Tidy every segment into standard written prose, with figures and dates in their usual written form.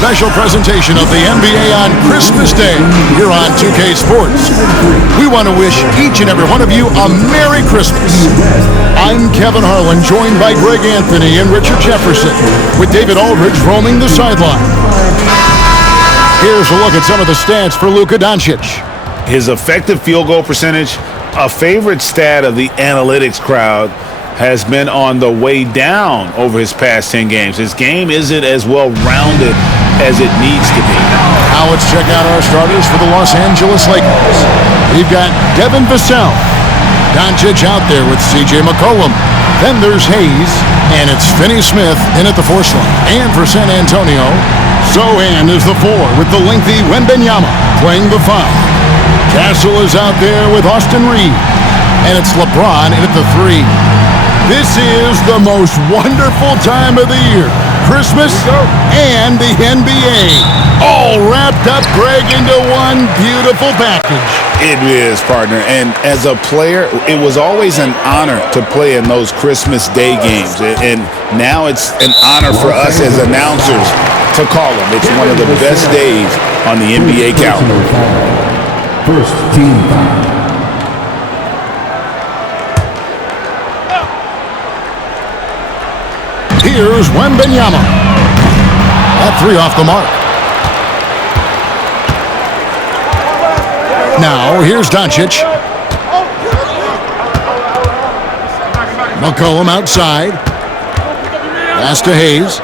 special presentation of the NBA on Christmas Day here on 2K Sports. We want to wish each and every one of you a Merry Christmas. I'm Kevin Harlan, joined by Greg Anthony and Richard Jefferson, with David Aldridge roaming the sideline. Here's a look at some of the stats for Luka Doncic. His effective field goal percentage, a favorite stat of the analytics crowd, has been on the way down over his past 10 games. His game isn't as well-rounded as it needs to be. Now let's check out our starters for the Los Angeles Lakers. We've got Devin Vassell. Doncic out there with C.J. McCollum. Then there's Hayes, and it's Finney-Smith in at the force line. And for San Antonio, Sohan is the 4 with the lengthy Wembanyama playing the 5. Castle is out there with Austin Reeves, and it's LeBron in at the 3. This is the most wonderful time of the year. Christmas and the NBA. All wrapped up, Greg, into one beautiful package. It is, partner. And as a player, it was always an honor to play in those Christmas Day games. And now it's an honor for us as announcers to call them. It's one of the best days on the NBA calendar. First team foul. Here's Wembanyama. That 3 off the mark. Now, here's Doncic. McCollum outside. Pass to Hayes.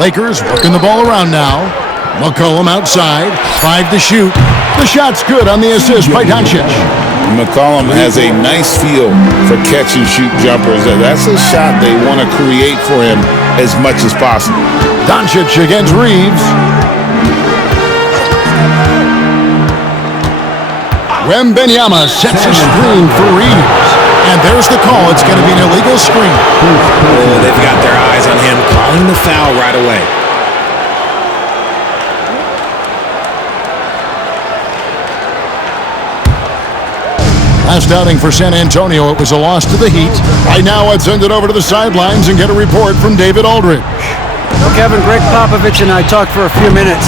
Lakers working the ball around now. McCollum outside. 5 to shoot. The shot's good on the assist by Doncic. McCollum has a nice feel for catch-and-shoot jumpers. That's a shot they want to create for him as much as possible. Doncic against Reeves. Wembanyama sets a screen for Reeves. And there's the call. It's going to be an illegal screen. Oh, they've got their eyes on him, calling the foul right away. Last outing for San Antonio, it was a loss to the Heat. Right now, let's send it over to the sidelines and get a report from David Aldridge. Well, Kevin, Greg Popovich and I talked for a few minutes.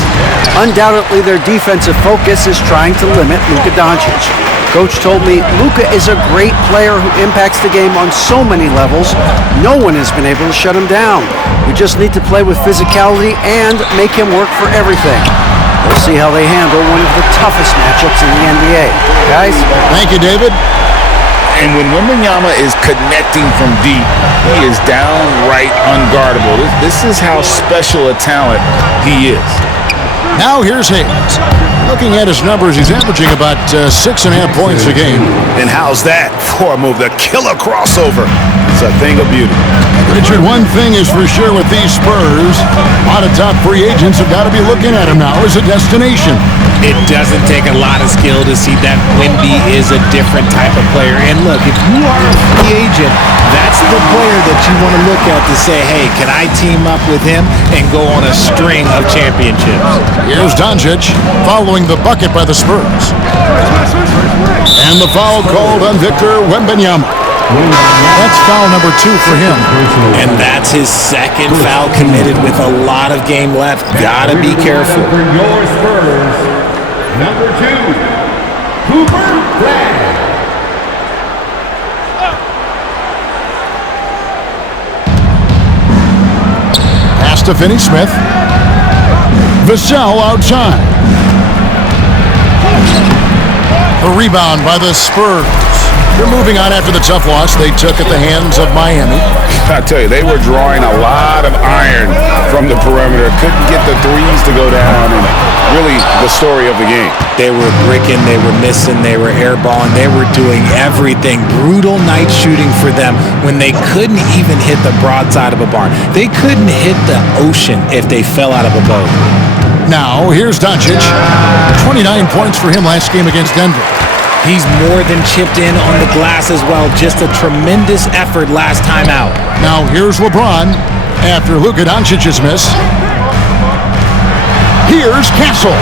Undoubtedly, their defensive focus is trying to limit Luka Doncic. Coach told me Luka is a great player who impacts the game on so many levels. No one has been able to shut him down. We just need to play with physicality and make him work for everything. We'll see how they handle one of the toughest matchups in the NBA. Guys? Thank you, David. And when Wembanyama is connecting from deep, he is downright unguardable. This is how special a talent he is. Now here's Hayes. Looking at his numbers, he's averaging about 6.5 points a game. And how's that for a move? The killer crossover. It's a thing of beauty. Richard, one thing is for sure with these Spurs, a lot of top free agents have got to be looking at him now as a destination. It doesn't take a lot of skill to see that Wemby is a different type of player. And look, if you are a free agent, that's the player that you want to look at to say, hey, can I team up with him and go on a string of championships? Here's Doncic following the bucket by the Spurs. And the foul called on Victor Wembanyama. That's foul number 2 for him. And that's his second foul committed with a lot of game left. Gotta be careful. For your Spurs, number 2, Cooper Flag. Pass to Finney-Smith. Vassell outside. The rebound by the Spurs. They're moving on after the tough loss they took at the hands of Miami. I tell you, they were drawing a lot of iron from the perimeter. Couldn't get the threes to go down, and really the story of the game. They were bricking, they were missing, they were airballing, they were doing everything. Brutal night shooting for them when they couldn't even hit the broadside of a barn. They couldn't hit the ocean if they fell out of a boat. Now, here's Doncic. 29 points for him last game against Denver. He's more than chipped in on the glass as well. Just a tremendous effort last time out. Now here's LeBron after Luka Doncic's miss. Here's Castle.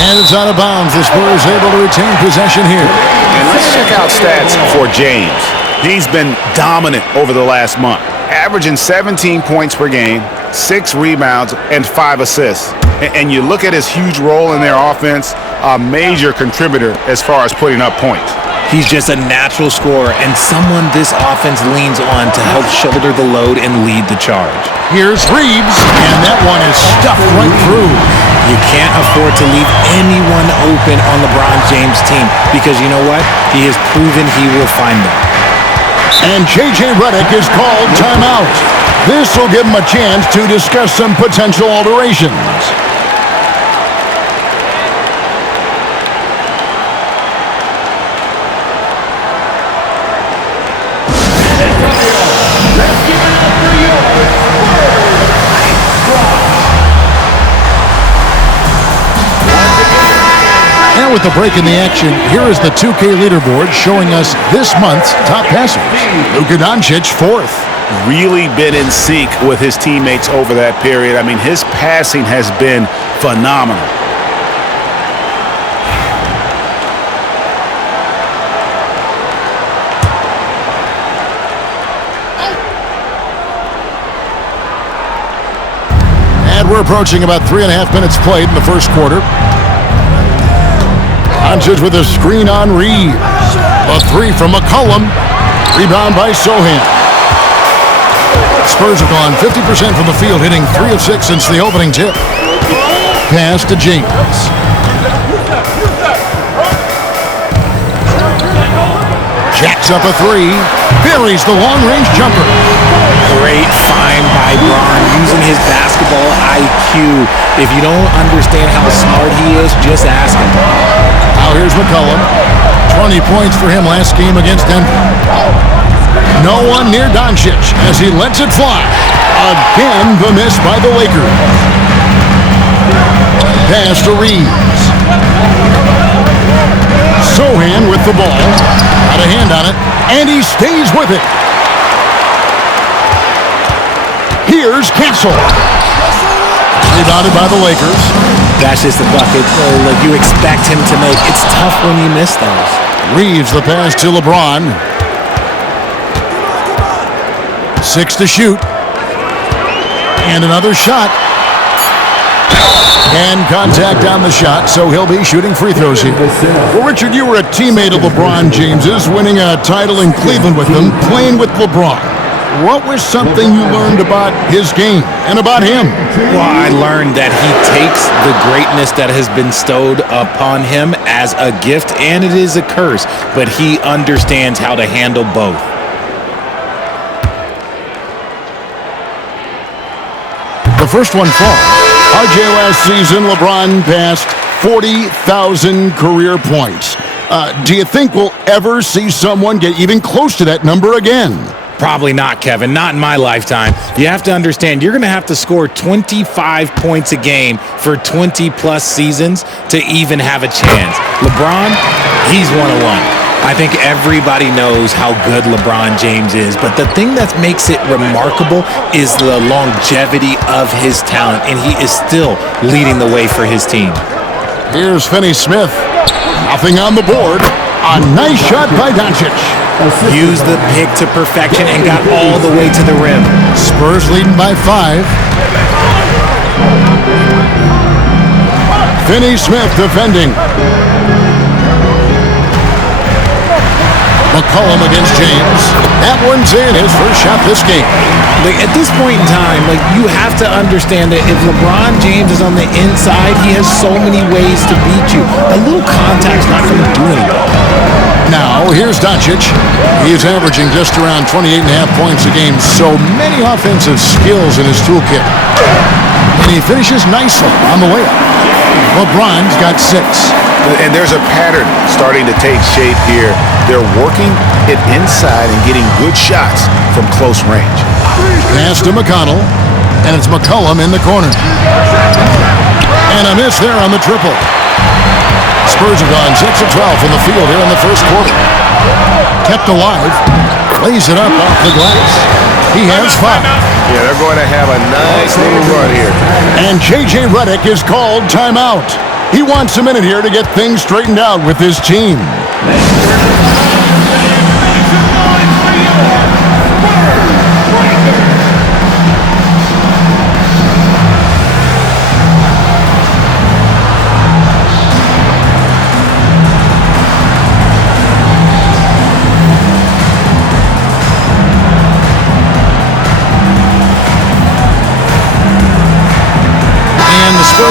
And it's out of bounds. The Spurs able to retain possession here. And let's check out stats for James. He's been dominant over the last month. averaging 17 points per game, 6 rebounds, and 5 assists. And you look at his huge role in their offense, a major contributor as far as putting up points. He's just a natural scorer and someone this offense leans on to help shoulder the load and lead the charge. Here's Reeves, and that one is stuffed right through. You can't afford to leave anyone open on LeBron James' team because you know what? He has proven he will find them. And J.J. Redick is called timeout. This will give him a chance to discuss some potential alterations. And with the break in the action, here is the 2K leaderboard showing us this month's top passers. Luka Doncic, 4th. Really been in sync with his teammates over that period. I mean, his passing has been phenomenal. And we're approaching about 3.5 minutes played in the first quarter. Doncic with a screen on Reeves. A 3 from McCollum. Rebound by Sohan. Spurs have gone 50% from the field, hitting 3 of 6 since the opening tip. Pass to James. Jacks up a 3. Buries the long-range jumper. Great find by Bron using his basketball IQ. If you don't understand how smart he is, just ask him. Now here's McCollum. 20 points for him last game against Denver. No one near Doncic as he lets it fly. Again, the miss by the Lakers. Pass to Reeves. Sohan with the ball. Got a hand on it, and he stays with it. Here's Castle. Rebounded by the Lakers. That's just a bucket like you expect him to make. It's tough when you miss those. Reeves the pass to LeBron. 6 to shoot. And another shot. And contact on the shot, so he'll be shooting free throws here. Well, Richard, you were a teammate of LeBron James's, winning a title in Cleveland with him, playing with LeBron. What was something you learned about his game and about him? Well, I learned that he takes the greatness that has been bestowed upon him as a gift, and it is a curse, but he understands how to handle both. The first one falls. RJ last season, LeBron passed 40,000 career points. Do you think we'll ever see someone get even close to that number again? Probably not, Kevin. Not in my lifetime. You have to understand, you're going to have to score 25 points a game for 20-plus seasons to even have a chance. LeBron, he's one-on-one. I think everybody knows how good LeBron James is, but the thing that makes it remarkable is the longevity of his talent, and he is still leading the way for his team. Here's Finney-Smith. Nothing on the board. A nice shot by Doncic. Used the pick to perfection and got all the way to the rim. Spurs leading by 5. Finney-Smith defending. McCollum against James. That one's in, his first shot this game. Like, at this point in time, you have to understand that if LeBron James is on the inside, he has so many ways to beat you. A little contact's not going to do anything. Now, here's Doncic. He is averaging just around 28.5 points a game, so many offensive skills in his toolkit. And he finishes nicely on the layup. LeBron's got 6. And there's a pattern starting to take shape here. They're working it inside and getting good shots from close range. Pass to McConnell, and it's McCollum in the corner. And a miss there on the triple. Spurs have gone 6 of 12 from the field here in the first quarter. Kept alive, lays it up off the glass. He has 5. Yeah, they're going to have a nice little run here. And J.J. Redick is called timeout. He wants a minute here to get things straightened out with his team.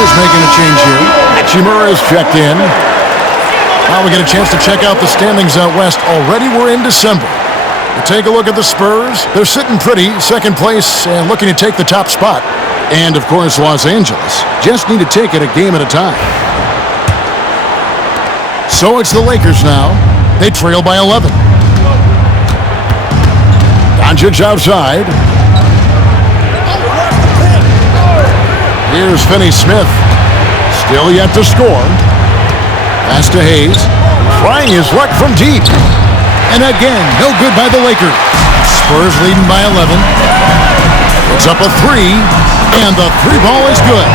Lakers making a change here. Hachimura is checked in. Now we get a chance to check out the standings out west. Already we're in December. We take a look at the Spurs. They're sitting pretty, second place, and looking to take the top spot. And, of course, Los Angeles just need to take it a game at a time. So it's the Lakers now. They trail by 11. Doncic outside. Here's Finney-Smith. Still yet to score. Pass to Hayes. Trying his luck from deep. And again, no good by the Lakers. Spurs leading by 11. It's up a three. And the three ball is good.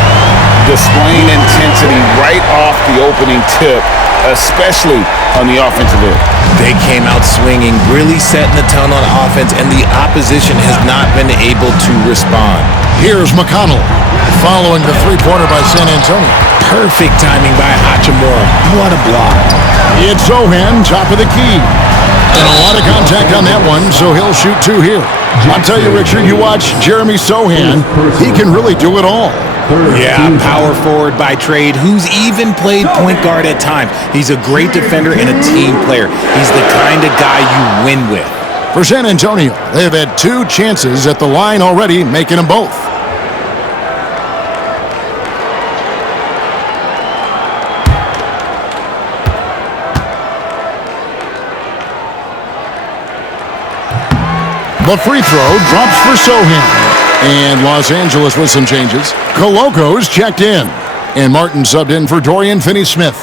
Displaying intensity right off the opening tip, especially on the offensive end. They came out swinging, really setting the tone on offense, and the opposition has not been able to respond. Here's McConnell, following the three-pointer by San Antonio. Perfect timing by Hachimura. What a block. It's Sohan, top of the key. And a lot of contact on that one, so he'll shoot two here. I'll tell you, Richard, you watch Jeremy Sohan, he can really do it all. Yeah, power forward by trade, who's even played point guard at times. He's a great defender and a team player. He's the kind of guy you win with. For San Antonio, they've had two chances at the line already, making them both. The free throw drops for Sohan. And Los Angeles with some changes. Coloco's checked in. And Martin subbed in for Dorian Finney-Smith.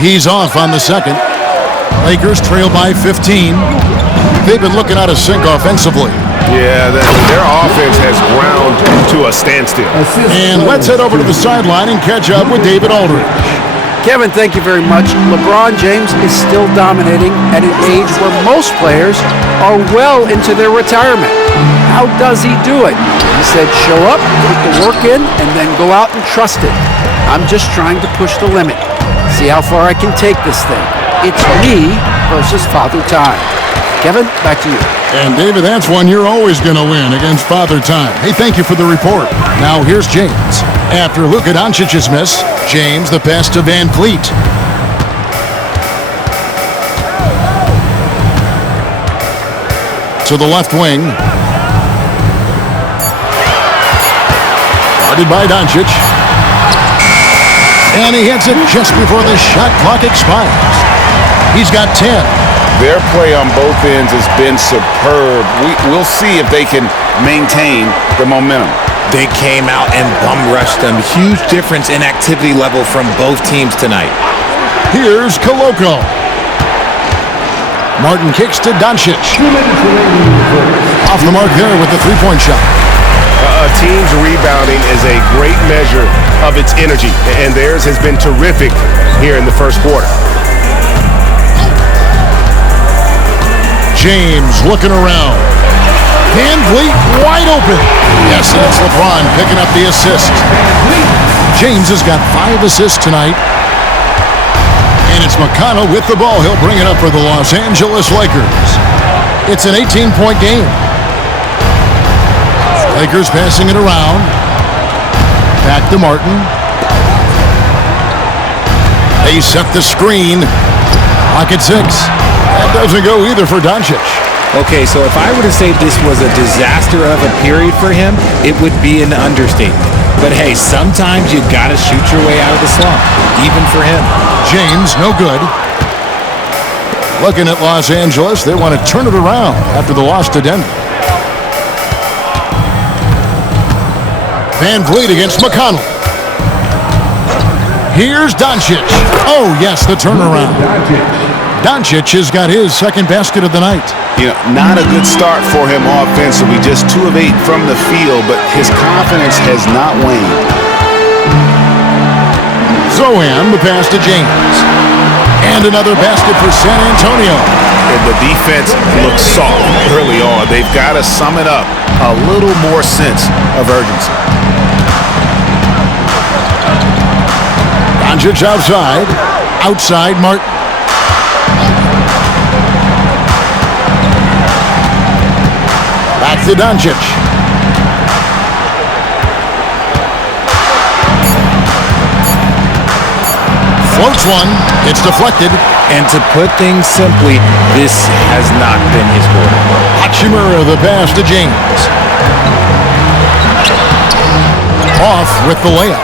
He's off on the second. Lakers trail by 15. They've been looking out of sync offensively. Yeah, their offense has ground to a standstill. And let's head over to the sideline and catch up with David Aldridge. Kevin, thank you very much. LeBron James is still dominating at an age where most players are well into their retirement. How does he do it? He said, show up, put the work in, and then go out and trust it. I'm just trying to push the limit. See how far I can take this thing. It's me versus Father Time. Kevin, back to you. And David, that's one you're always going to win against Father Time. Hey, thank you for the report. Now here's James. After Luka Doncic's miss, James the pass to Van Fleet. To the left wing. Guarded by Doncic. And he hits it just before the shot clock expires. He's got 10. Their play on both ends has been superb. We'll see if they can maintain the momentum. They came out and bum rushed them. Huge difference in activity level from both teams tonight. Here's Coloco. Martin kicks to Doncic. Off the mark there with the three-point shot. A team's rebounding is a great measure of its energy, and theirs has been terrific here in the first quarter. James looking around. Van Vliet wide open. Yes, that's LeBron picking up the assist. James has got 5 assists tonight. And it's McConnell with the ball. He'll bring it up for the Los Angeles Lakers. It's an 18-point game. Lakers passing it around. Back to Martin. They set the screen. Clock at 6. That doesn't go either for Doncic. Okay, so if I were to say this was a disaster of a period for him, it would be an understatement. But hey, sometimes you gotta shoot your way out of the slump, even for him. James, no good. Looking at Los Angeles, they want to turn it around after the loss to Denver. Van Vliet against McConnell. Here's Doncic. Oh, yes, the turnaround. Doncic has got his second basket of the night. You know, not a good start for him offensively, just 2 of 8 from the field, but his confidence has not waned. Sohan, the pass to James. And another basket for San Antonio. And the defense looks soft early on. They've got to sum it up. A little more sense of urgency. Doncic Doncic outside. Outside, Martin. Back to Doncic. Floats one. It's deflected. And to put things simply, this has not been his quarter. Hachimura the pass to James. Off with the layup.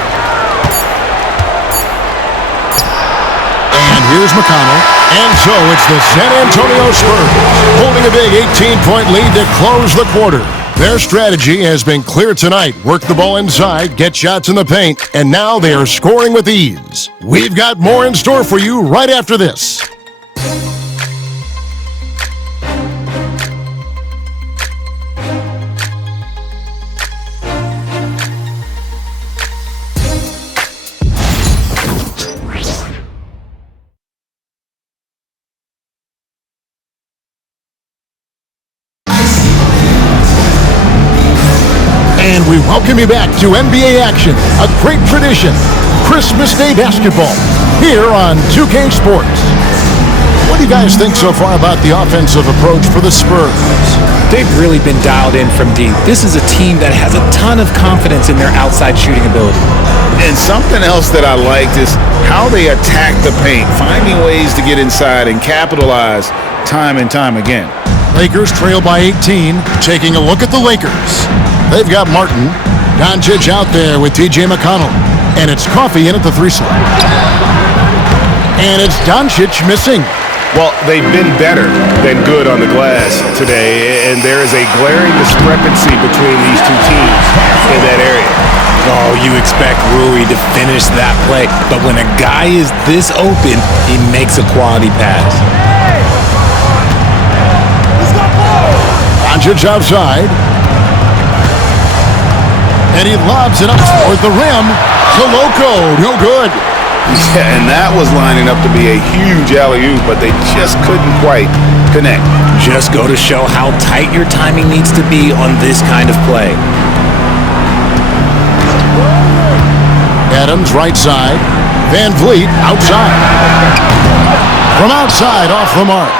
And here's McConnell. And so it's the San Antonio Spurs holding a big 18-point lead to close the quarter. Their strategy has been clear tonight. Work the ball inside, get shots in the paint, and now they are scoring with ease. We've got more in store for you right after this. And we welcome you back to NBA action, a great tradition, Christmas Day basketball, here on 2K Sports. What do you guys think so far about the offensive approach for the Spurs? They've really been dialed in from deep. This is a team that has a ton of confidence in their outside shooting ability. And something else that I liked is how they attack the paint, finding ways to get inside and capitalize time and time again. Lakers trail by 18, taking a look at the Lakers. They've got Martin, Doncic out there with T.J. McConnell, and it's Coffey in at the 3 slot. And it's Doncic missing. Well, they've been better than good on the glass today, and there is a glaring discrepancy between these two teams in that area. Oh, you expect Rui to finish that play, but when a guy is this open, he makes a quality pass. Doncic outside. And he lobs it up toward the rim. Koloko, no good. Yeah, and that was lining up to be a huge alley-oop, but they just couldn't quite connect. Just go to show how tight your timing needs to be on this kind of play. Adams right side. Van Vliet outside. From outside, off the mark.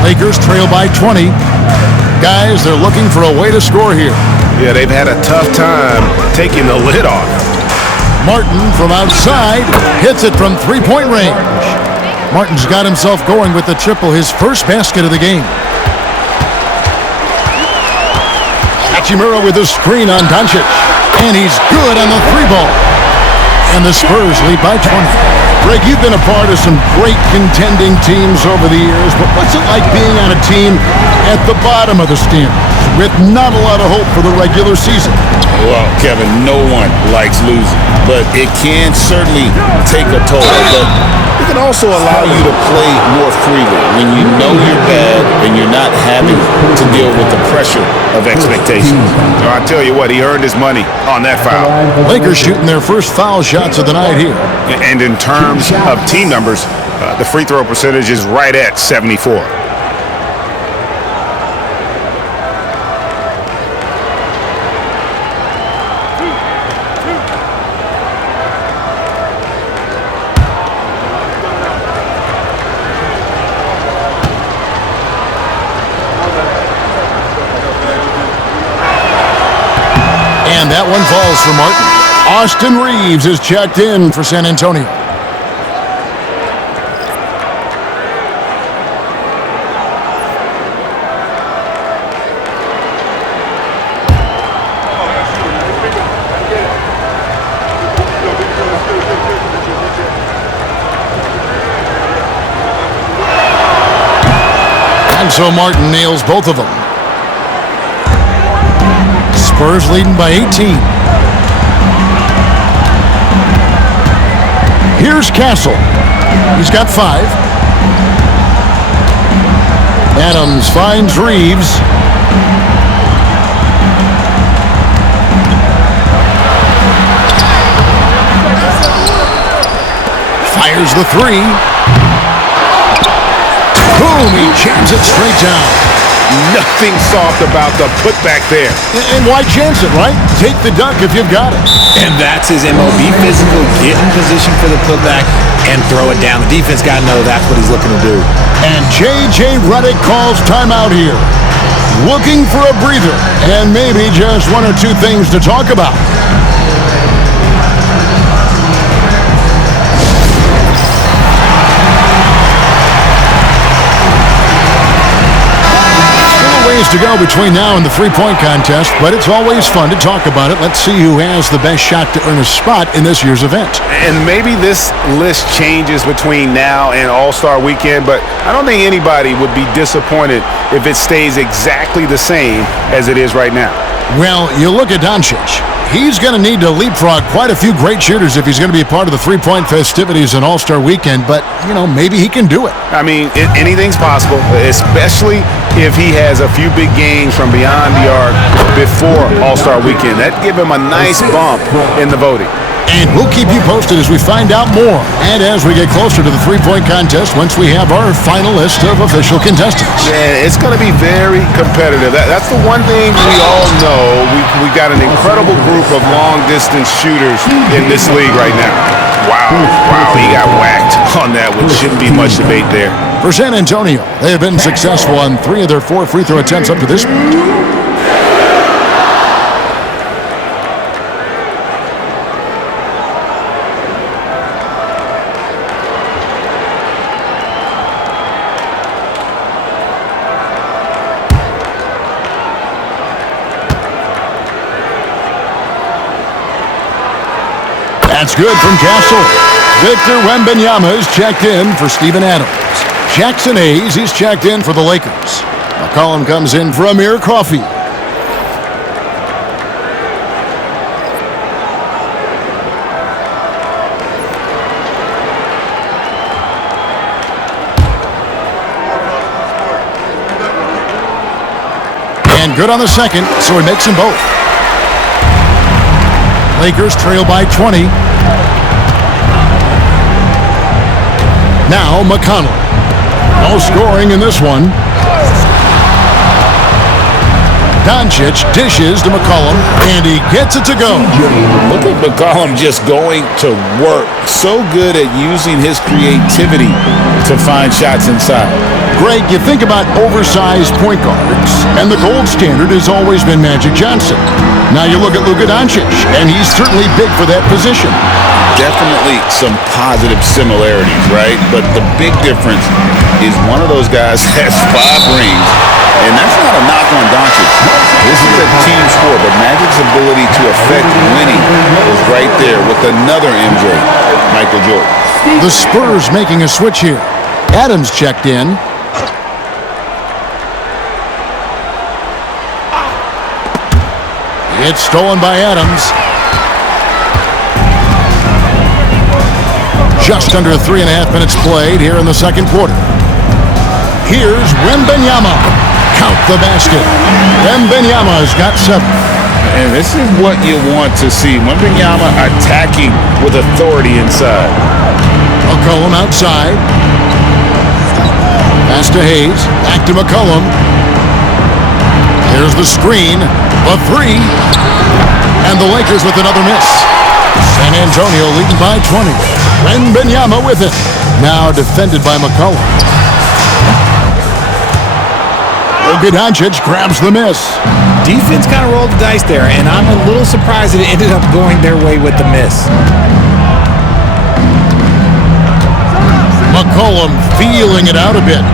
Lakers trail by 20. Guys, they're looking for a way to score here. Yeah, they've had a tough time taking the lid off. Martin from outside hits it from three-point range. Martin's got himself going with the triple, his first basket of the game. Hachimura with a screen on Doncic. And he's good on the 3-ball. And the Spurs lead by 20. Greg, you've been a part of some great contending teams over the years, but what's it like being on a team at the bottom of the standings with not a lot of hope for the regular season? Well, Kevin, no one likes losing, but it can certainly take a toll. But it can also allow you to play more freely when you know you're bad and you're not having to deal with the pressure of expectations. So I tell you what, he earned his money on that foul. Lakers shooting their first foul shots of the night here. And in terms of team numbers, the free throw percentage is right at 74. And that one falls for Martin. Austin Reeves is checked in for San Antonio. And so Martin nails both of them. Spurs leading by 18. Here's Castle. He's got 5. Adams finds Reeves. Fires the 3. Boom, he jams it straight down. Nothing soft about the putback there. And why chance it, right? Take the duck if you've got it. And that's his MO. Be physical, get in position for the putback, and throw it down. The defense got to know that's what he's looking to do. And J.J. Redick calls timeout here. Looking for a breather, and maybe just one or two things to talk about. To go between now and the three-point contest, but it's always fun to talk about it. Let's see who has the best shot to earn a spot in this year's event. And maybe this list changes between now and All-Star Weekend, but I don't think anybody would be disappointed if it stays exactly the same as it is right now. Well, you look at Doncic. He's going to need to leapfrog quite a few great shooters if he's going to be a part of the three-point festivities in All-Star Weekend, but, maybe he can do it. I mean, anything's possible, especially if he has a few big games from beyond the arc before All-Star Weekend. That'd give him a nice bump in the voting. And we'll keep you posted as we find out more and as we get closer to the three-point contest once we have our final list of official contestants. Yeah, it's going to be very competitive. That's the one thing we all know. We got an incredible group of long-distance shooters in this league right now. Wow, he got whacked on that one. Shouldn't be much debate there. For San Antonio, they have been successful on 3 of their 4 free throw attempts up to this point. That's good from Castle. Victor Wembanyama is checked in for Steven Adams. Jackson Hayes, he's checked in for the Lakers. McCollum comes in for Amir Coffey. And good on the second, so he makes them both. Lakers trail by 20. Now McConnell. No scoring in this one. Doncic dishes to McCollum, and he gets it to go. Look at McCollum just going to work. So good at using his creativity to find shots inside. Greg, you think about oversized point guards, and the gold standard has always been Magic Johnson. Now you look at Luka Doncic, and he's certainly big for that position. Definitely some positive similarities, right? But the big difference is one of those guys has 5 rings, and that's not a knock on Doncic. This is a team sport, but Magic's ability to affect winning is right there with another MJ, Michael Jordan. The Spurs making a switch here. Adams checked in. It's stolen by Adams. Just under 3.5 minutes played here in the second quarter. Here's Wembanyama. Count the basket. Wembanyama's got 7. And this is what you want to see. Wembanyama attacking with authority inside. McCollum outside. Pass to Hayes. Back to McCollum. Here's the screen. A 3. And the Lakers with another miss. San Antonio leading by 20. Wembanyama with it. Now defended by McCollum. Luka Doncic grabs the miss. Defense kind of rolled the dice there, and I'm a little surprised that it ended up going their way with the miss. McCollum feeling it out a bit.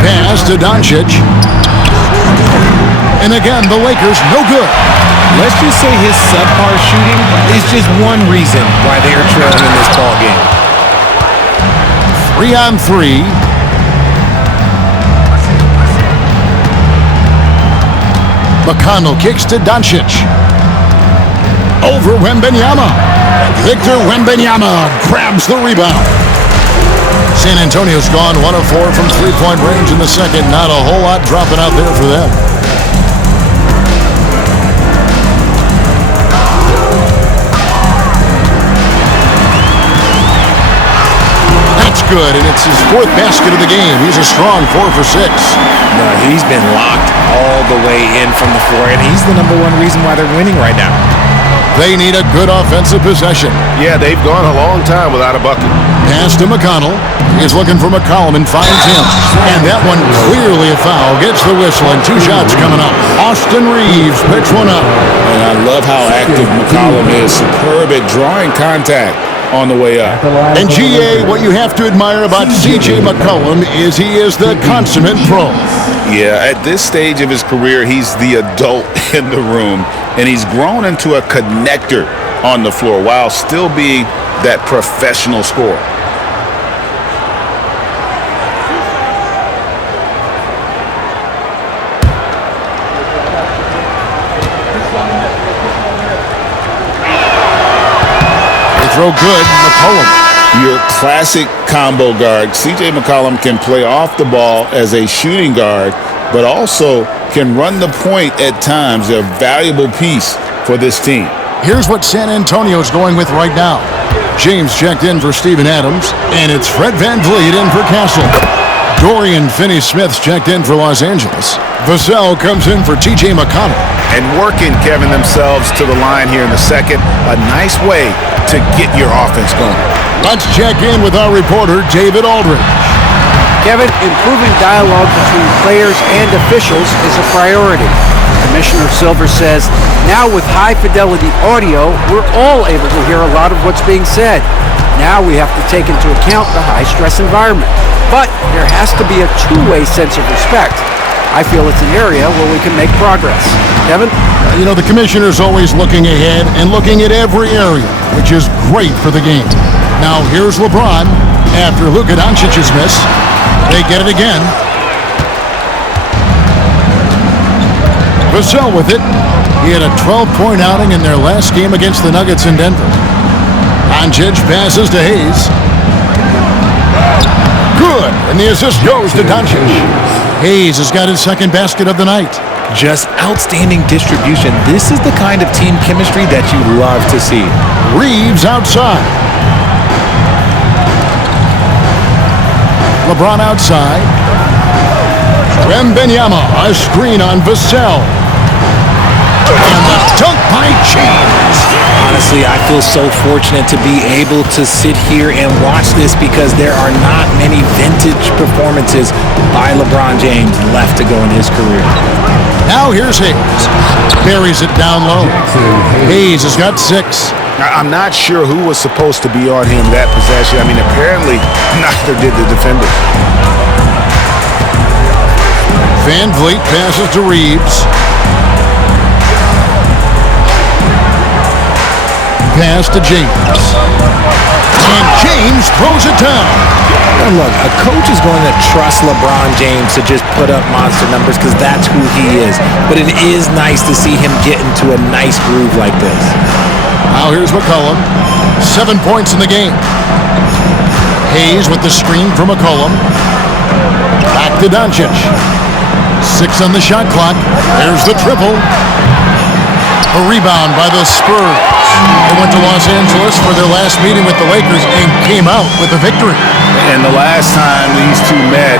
Pass to Doncic. And again, the Lakers no good. Let's just say his subpar shooting is just one reason why they are trailing in this ball game. 3-on-3. McConnell kicks to Doncic. Over Wembanyama. Victor Wembanyama grabs the rebound. San Antonio's gone 1 of 4 from three-point range in the second. Not a whole lot dropping out there for them. That's good, and it's his 4th basket of the game. He's a strong 4 for 6. No, he's been locked all the way in from the floor, and he's the number one reason why they're winning right now. They need a good offensive possession. Yeah, they've gone a long time without a bucket. Pass to McConnell. He's looking for McCollum and finds him. And that one clearly a foul. Gets the whistle and 2 shots coming up. Austin Reeves picks one up. And I love how active McCollum is. Superb at drawing contact on the way up. And GA, what you have to admire about C.J. McCollum is he is the consummate pro. Yeah, at this stage of his career, he's the adult in the room, and he's grown into a connector on the floor while still being that professional scorer. They throw good, McCollum. Your classic combo guard. C.J. McCollum can play off the ball as a shooting guard, but also can run the point at times. A valuable piece for this team. Here's what San Antonio's going with right now. James checked in for Steven Adams, and it's Fred VanVleet in for Castle. Dorian Finney-Smith's checked in for Los Angeles. Vassell comes in for T.J. McConnell. And working, Kevin, themselves to the line here in the second. A nice way to get your offense going. Let's check in with our reporter, David Aldridge. Kevin, improving dialogue between players and officials is a priority. Commissioner Silver says, now with high-fidelity audio, we're all able to hear a lot of what's being said. Now we have to take into account the high-stress environment. But there has to be a two-way sense of respect. I feel it's an area where we can make progress. Kevin? You know, the commissioner's always looking ahead and looking at every area, which is great for the game. Now, here's LeBron after Luka Doncic's miss. They get it again. Vassell with it. He had a 12-point outing in their last game against the Nuggets in Denver. Doncic passes to Hayes. Good, and the assist goes to Doncic. Hayes has got his 2nd basket of the night. Just outstanding distribution. This is the kind of team chemistry that you love to see. Reeves outside. LeBron outside. Wembanyama, a screen on Vassell. And the dunk by James. Honestly, I feel so fortunate to be able to sit here and watch this because there are not many vintage performances by LeBron James left to go in his career. Now here's Hayes. Buries it down low. Hayes has got 6. I'm not sure who was supposed to be on him that possession. I mean, apparently neither did the defenders. VanVleet passes to Reeves. Pass to James. And James throws it down. And look, a coach is going to trust LeBron James to just put up monster numbers because that's who he is. But it is nice to see him get into a nice groove like this. Now here's McCollum. 7 points in the game. Hayes with the screen for McCollum. Back to Doncic. 6 on the shot clock. There's the triple. A rebound by the Spurs. They went to Los Angeles for their last meeting with the Lakers and came out with a victory. And the last time these two met,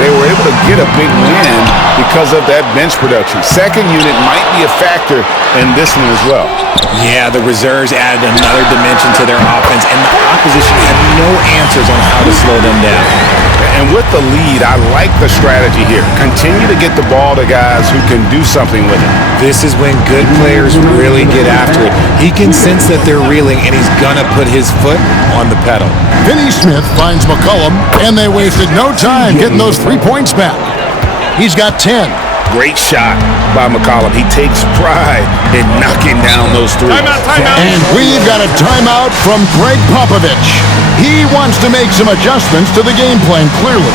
they were able to get a big win because of that bench production. Second unit might be a factor in this one as well. Yeah, the reserves added another dimension to their offense, and the opposition had no answers on how to slow them down. And with the lead, I like the strategy here. Continue to get the ball to guys who can do something with it. This is when good players really get after it. He can sense that they're reeling, and he's going to put his foot on the pedal. Finney-Smith finds McCollum, and they wasted no time getting those 3 points back. He's got 10. Great shot by McCollum. He takes pride in knocking down those threes. Timeout. And we've got a timeout from Greg Popovich. He wants to make some adjustments to the game plan, clearly.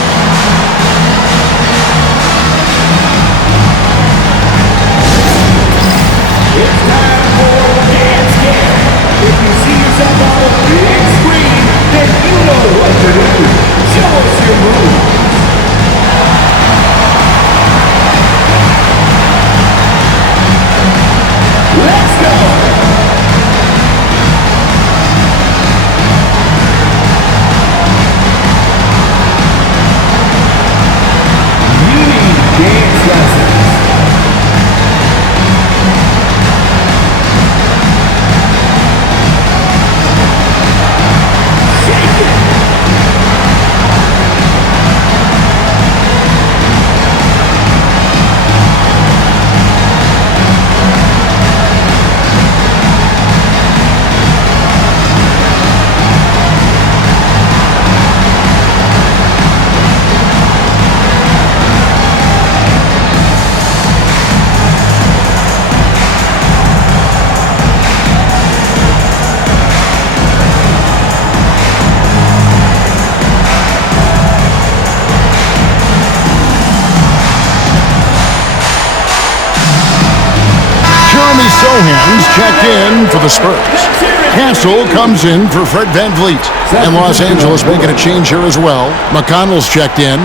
It's time for Dance Game. If you see yourself on the big screen, then you know what to do. Show us your moves. Let's go. Jeremy Sohan's checked in for the Spurs. Castle comes in for Fred VanVleet. And Los Angeles making a change here as well. McConnell's checked in.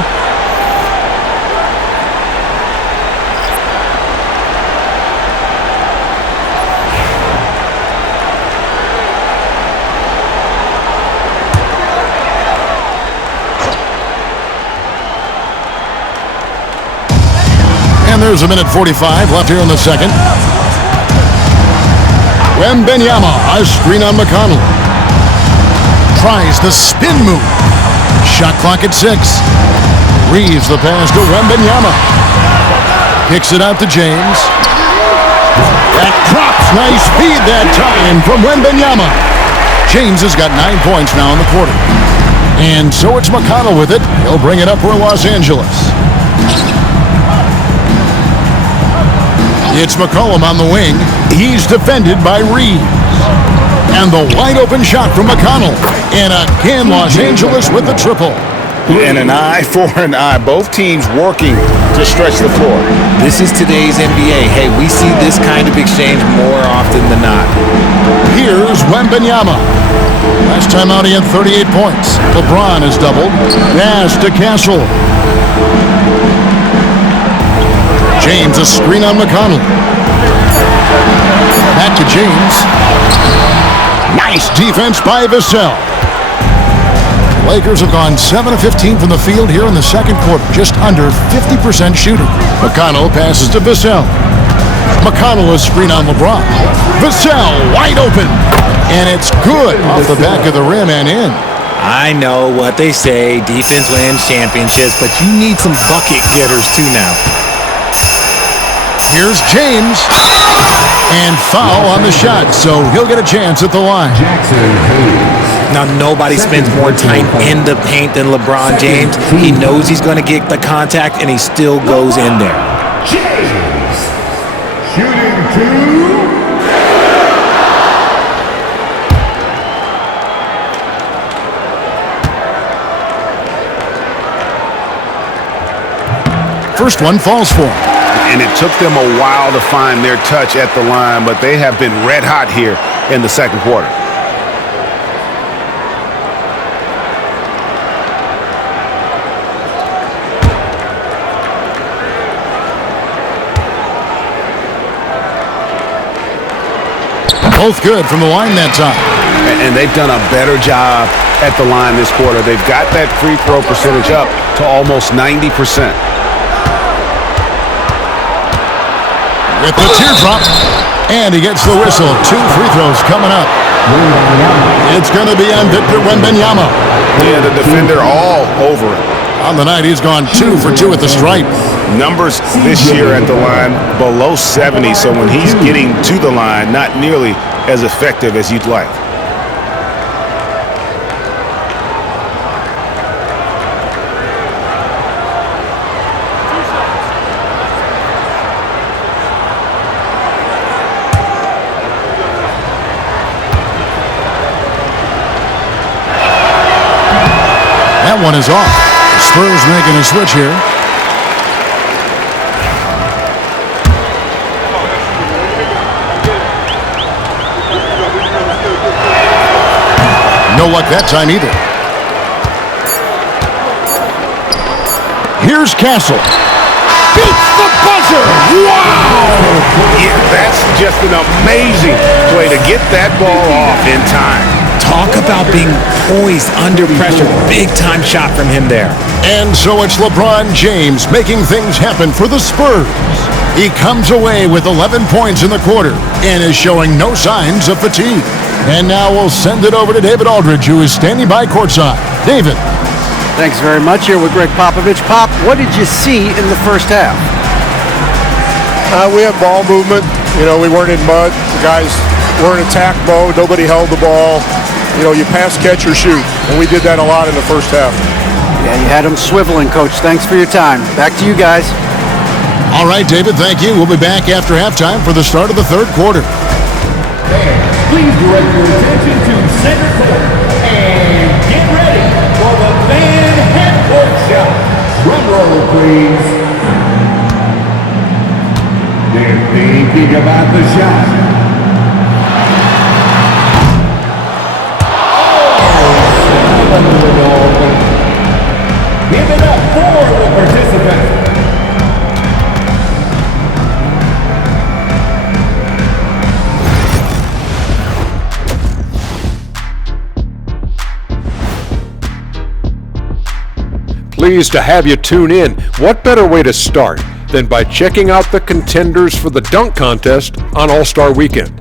And there's a minute 45 left here in the second. Wembanyama, a screen on McConnell. Tries the spin move. Shot clock at 6. Reeves the pass to Wembanyama. Kicks it out to James. That drops. Nice feed that time from Wembanyama. James has got 9 points now in the quarter. And so it's McConnell with it. He'll bring it up for Los Angeles. It's McCollum on the wing. He's defended by Reeves. And the wide-open shot from McConnell. And again, Los Angeles with the triple. And an eye for an eye. Both teams working to stretch the floor. This is today's NBA. Hey, we see this kind of exchange more often than not. Here's Wembanyama. Last time out, he had 38 points. LeBron has doubled. Pass to Castle. James, a screen on McConnell. Back to James. Nice defense by Vassell. Lakers have gone 7 of 15 from the field here in the second quarter. Just under 50% shooting. McConnell passes to Vassell. McConnell, a screen on LeBron. Vassell wide open. And it's good off the back of the rim and in. I know what they say, defense wins championships, but you need some bucket getters too now. Here's James. And foul on the shot, so he'll get a chance at the line. Now, nobody spends more time in the paint than LeBron James. He knows he's going to get the contact, and he still goes in there. James, shooting two. First one falls for him. And it took them a while to find their touch at the line, but they have been red hot here in the second quarter. Both good from the line that time. And they've done a better job at the line this quarter. They've got that free throw percentage up to almost 90%. With the teardrop, and he gets the whistle. 2 free throws coming up. It's going to be on Victor Wembanyama. Yeah, the defender all over it. On the night, he's gone 2 for 2 at the stripe. Numbers this year at the line below 70, so when he's getting to the line, not nearly as effective as you'd like. That one is off. Spurs making a switch here. No luck that time either. Here's Castle. Beats the buzzer. Wow! Yeah, that's just an amazing play to get that ball off in time. Talk about being poised under pressure. Big-time shot from him there. And so it's LeBron James making things happen for the Spurs. He comes away with 11 points in the quarter and is showing no signs of fatigue. And now we'll send it over to David Aldridge, who is standing by courtside. David. Thanks very much. Here with Greg Popovich. Pop, what did you see in the first half? We had ball movement. You know, we weren't in mud. The guys were in attack mode. Nobody held the ball. You know, you pass, catch, or shoot. And we did that a lot in the first half. Yeah, you had them swiveling, Coach. Thanks for your time. Back to you guys. All right, David, thank you. We'll be back after halftime for the start of the third quarter. Fans, please direct your attention to center court and get ready for the fan head court shot. Drum roll, please. They're thinking about the shot. Give it up for the participants. Pleased to have you tune in. What better way to start than by checking out the contenders for the dunk contest on All-Star Weekend?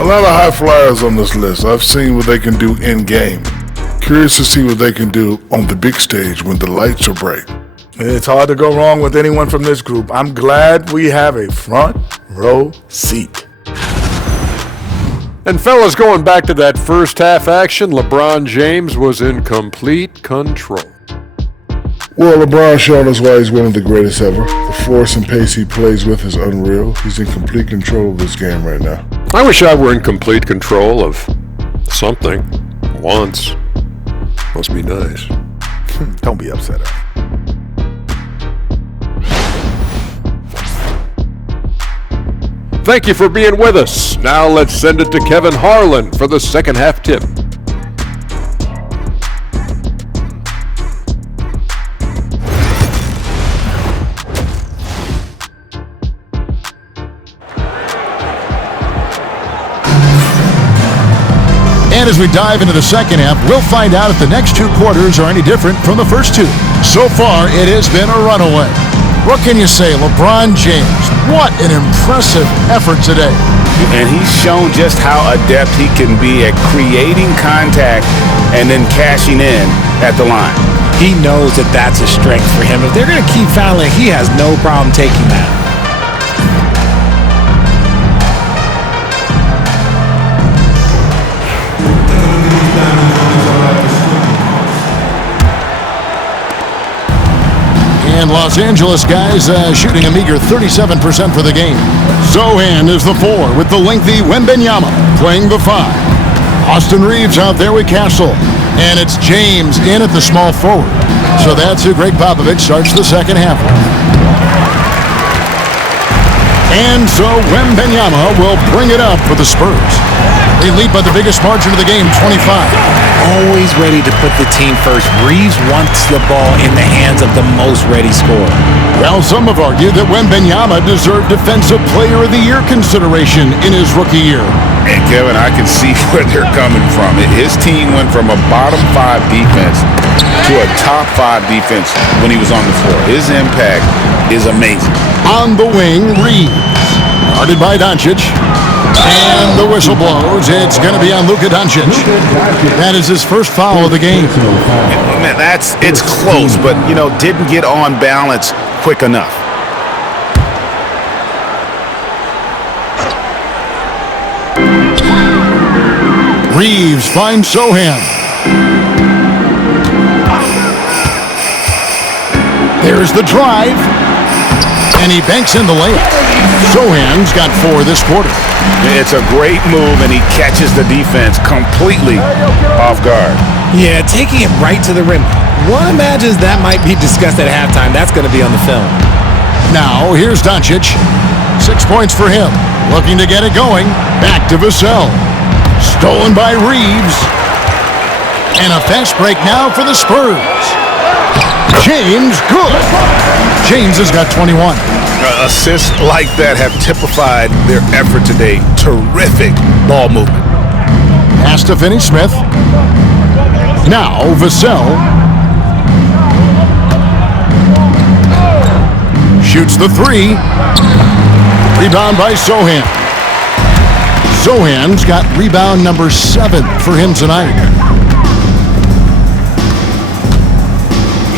A lot of high flyers on this list. I've seen what they can do in-game. Curious to see what they can do on the big stage when the lights are bright. It's hard to go wrong with anyone from this group. I'm glad we have a front row seat. And fellas, going back to that first half action, LeBron James was in complete control. Well, LeBron showed us why he's one of the greatest ever. The force and pace he plays with is unreal. He's in complete control of this game right now. I wish I were in complete control of something once. Must be nice. Don't be upset. Thank you for being with us. Now let's send it to Kevin Harlan for the second half tip. And as we dive into the second half, we'll find out if the next two quarters are any different from the first two. So far, it has been a runaway. What can you say, LeBron James? What an impressive effort today. And he's shown just how adept he can be at creating contact and then cashing in at the line. He knows that that's a strength for him. If they're going to keep fouling, he has no problem taking that. And Los Angeles guys shooting a meager 37% for the game. Zohan is the 4 with the lengthy Wembenyama playing the 5. Austin Reeves out there with Castle. And it's James in at the small forward. So that's who Greg Popovich starts the second half with. And so Wembenyama will bring it up for the Spurs. They lead by the biggest margin of the game, 25. Always ready to put the team first. Reeves wants the ball in the hands of the most ready scorer. Well, some have argued that Wembenyama deserved Defensive Player of the Year consideration in his rookie year. And Kevin, I can see where they're coming from. His team went from a bottom 5 defense to a top 5 defense when he was on the floor. His impact is amazing. On the wing, Reeves. Guarded by Doncic. And the whistle blows. It's going to be on Luka Doncic. That is his first foul of the game. Man, it's close, but, didn't get on balance quick enough. Reeves finds Zohan. There's the drive. And he banks in the layup. Zohan's got 4 this quarter. It's a great move, and he catches the defense completely off guard. Yeah, taking it right to the rim. One imagines that might be discussed at halftime. That's going to be on the film. Now, here's Doncic. 6 points for him. Looking to get it going. Back to Vassell. Stolen by Reeves. And a fast break now for the Spurs. James, good. James has got 21. Assists like that have typified their effort today. Terrific ball movement. Pass to Finney-Smith. Now Vassell. Shoots the 3. Rebound by Zohan. Zohan's got rebound number 7 for him tonight.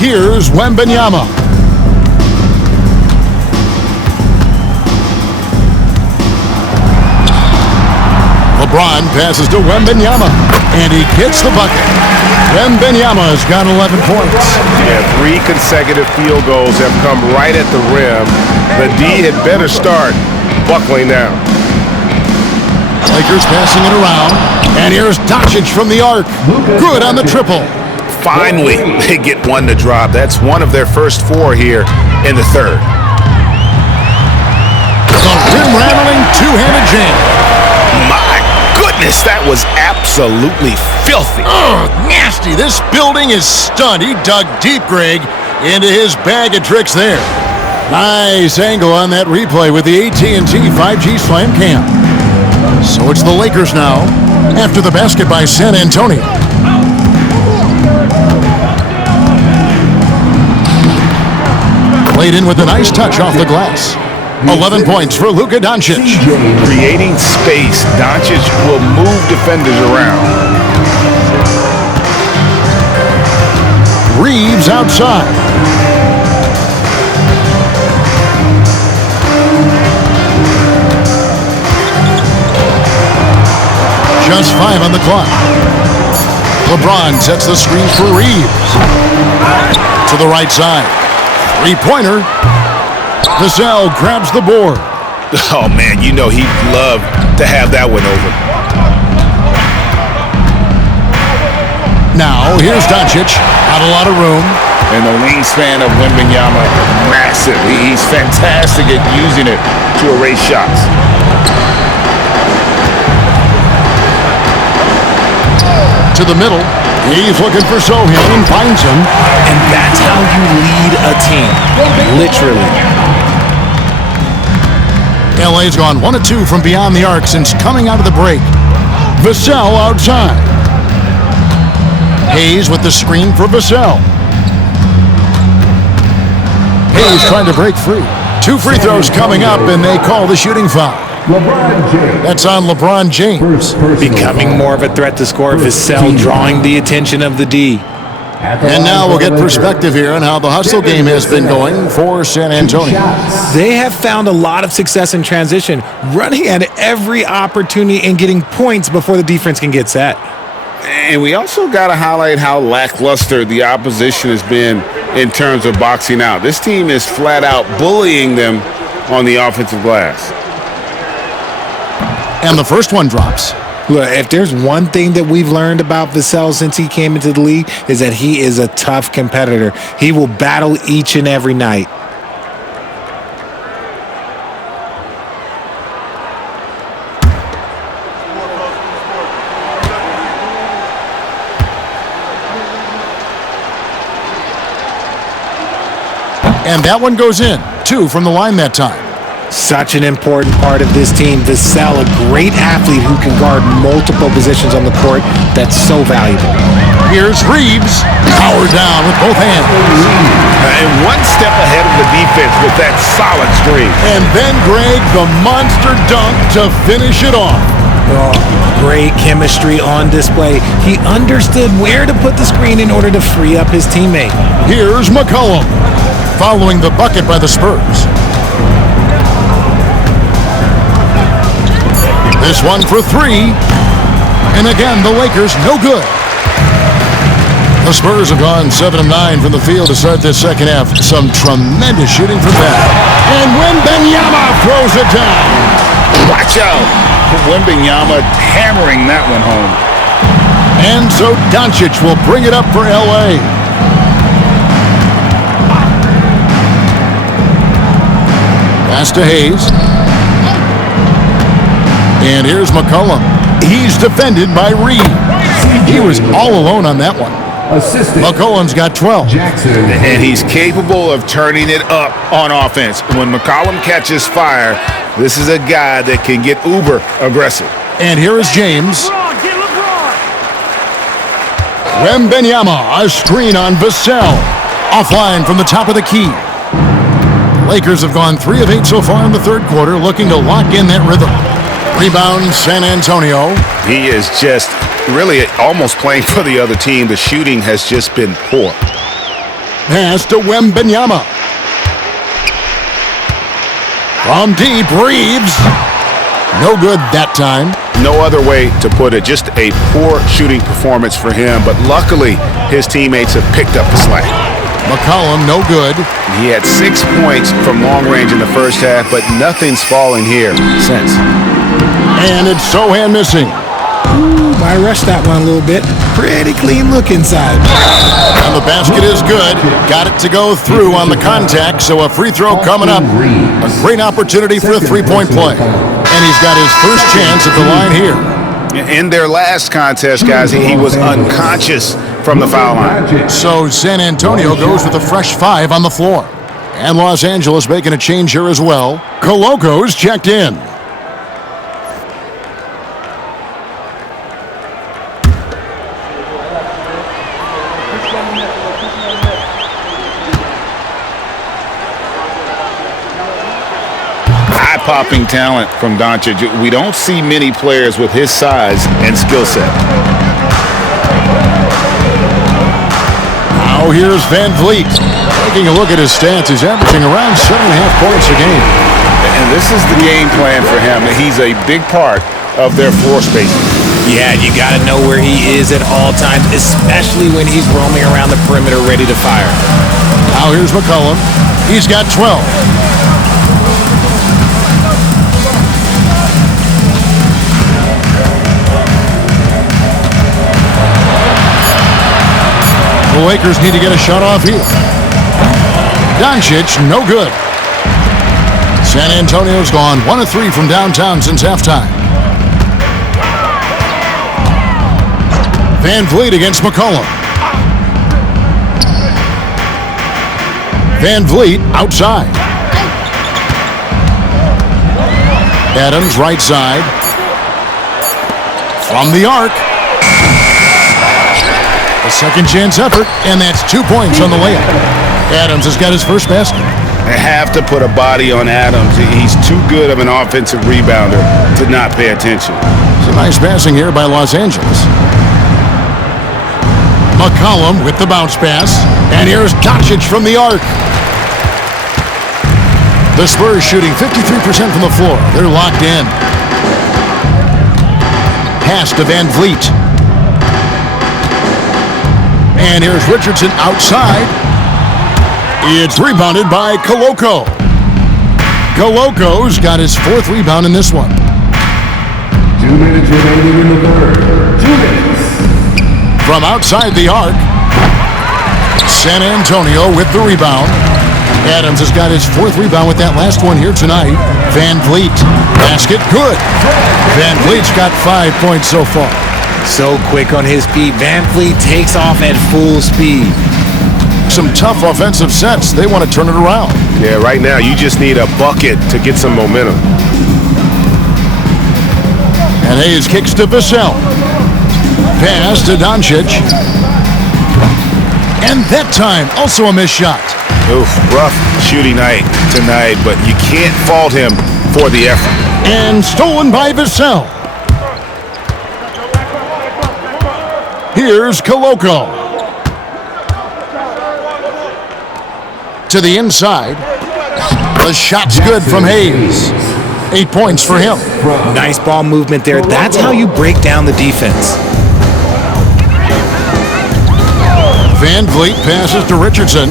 Here's Wembenyama. LeBron passes to Wembenyama, and he gets the bucket. Wembenyama's got 11 points. Yeah, 3 consecutive field goals have come right at the rim. The D had better start buckling down. Lakers passing it around, and here's Doncic from the arc. Good on the triple. Finally, they get one to drop. That's one of their first 4 here in the third. jam. My goodness, that was absolutely filthy. Ugh, nasty. This building is stunned. He dug deep, Greg, into his bag of tricks there. Nice angle on that replay with the AT&T 5G Slam Cam. So it's the Lakers now, after the basket by San Antonio. Played in with a nice touch off the glass. 11 points for Luka Doncic. Creating space, Doncic will move defenders around. Reeves outside. Just 5 on the clock. LeBron sets the screen for Reeves. To the right side. Three-pointer. Vassell grabs the board. Oh, man, you know he'd love to have that one over. Now, here's Doncic. Not a lot of room. And the wingspan of Wembanyama, massive. He's fantastic at using it to erase shots. To the middle. He's looking for Sohan and finds him. And that's how you lead a team. Literally. LA's gone 1 of 2 from beyond the arc since coming out of the break. Vassell outside. Hayes with the screen for Vassell. Hayes trying to break free. 2 free throws coming up, and they call the shooting foul. LeBron James. That's on LeBron James. Becoming more of a threat to score. Vassell drawing the attention of the D. And now we'll get perspective here on how the hustle game has been going for San Antonio. They have found a lot of success in transition, running at every opportunity and getting points before the defense can get set. And we also got to highlight how lackluster the opposition has been in terms of boxing out. This team is flat out bullying them on the offensive glass. And the first one drops. Look, if there's one thing that we've learned about Vassell since he came into the league is that he is a tough competitor. He will battle each and every night. And that one goes in. 2 from the line that time. Such an important part of this team. Vassell, a great athlete who can guard multiple positions on the court. That's so valuable. Here's Reeves. Power down with both hands. And one step ahead of the defense with that solid screen. And then Greg, the monster dunk to finish it off. Oh, great chemistry on display. He understood where to put the screen in order to free up his teammate. Here's McCollum. Following the bucket by the Spurs. This one for 3. And again, the Lakers no good. The Spurs have gone 7 of 9 from the field to start this second half. Some tremendous shooting from that. And Wembanyama throws it down. Watch out. Wembanyama hammering that one home. And so Doncic will bring it up for L.A. Pass to Hayes. And here's McCollum. He's defended by Reed. He was all alone on that one. Assistant. McCollum's got 12. Jackson. And he's capable of turning it up on offense. When McCollum catches fire, this is a guy that can get uber aggressive. And here is James. Wembanyama, a screen on Vassell. Offline from the top of the key. Lakers have gone 3 of 8 so far in the third quarter, looking to lock in that rhythm. Rebound, San Antonio. He is just really almost playing for the other team. The shooting has just been poor. Pass to Wembanyama. From deep, Reeves. No good that time. No other way to put it. Just a poor shooting performance for him. But luckily, his teammates have picked up the slack. McCollum, no good. He had 6 points from long range in the first half, but nothing's falling here since. And it's Sohan missing. Ooh, might rush that one a little bit. Pretty clean look inside. And the basket is good. Got it to go through on the contact, so a free throw coming up. A great opportunity for a three-point play. And he's got his first chance at the line here. In their last contest, guys, he was unconscious from the foul line. So San Antonio goes with a fresh 5 on the floor. And Los Angeles making a change here as well. Coloco's checked in. Eye-popping talent from Doncic. We don't see many players with his size and skill set. Now here's Van Vliet. Taking a look at his stats, he's averaging around 7.5 points a game. And this is the game plan for him. He's a big part of their floor spacing. Yeah, you got to know where he is at all times, especially when he's roaming around the perimeter ready to fire. Now here's McCollum. He's got 12. The Lakers need to get a shot off here. Doncic, no good. San Antonio's gone 1 of 3 from downtown since halftime. Van Vliet against McCollum. Van Vliet outside. Adams right side. From the arc. A second chance effort, and that's 2 points on the layup. Adams has got his first basket. They have to put a body on Adams. He's too good of an offensive rebounder to not pay attention. It's a nice passing here by Los Angeles. McCollum with the bounce pass, and here's Doncic from the arc. The Spurs shooting 53% from the floor. They're locked in. Pass to Van Vliet. And here's Richardson outside. It's rebounded by Coloco. Coloco's got his 4th rebound in this one. 2 minutes remaining in the third. 2 minutes. From outside the arc, San Antonio with the rebound. Adams has got his 4th rebound with that last one here tonight. Van Vliet, basket good. Van Vliet's got 5 points so far. So quick on his feet. Van Vliet takes off at full speed. Some tough offensive sets. They want to turn it around. Yeah, right now you just need a bucket to get some momentum. And Hayes kicks to Vassell. Pass to Doncic. And that time, also a missed shot. Oof, rough shooting night tonight, but you can't fault him for the effort. And stolen by Vassell. Here's Coloco. To the inside. The shot's good from Hayes. 8 points for him. Nice ball movement there. That's how you break down the defense. Van Vliet passes to Richardson.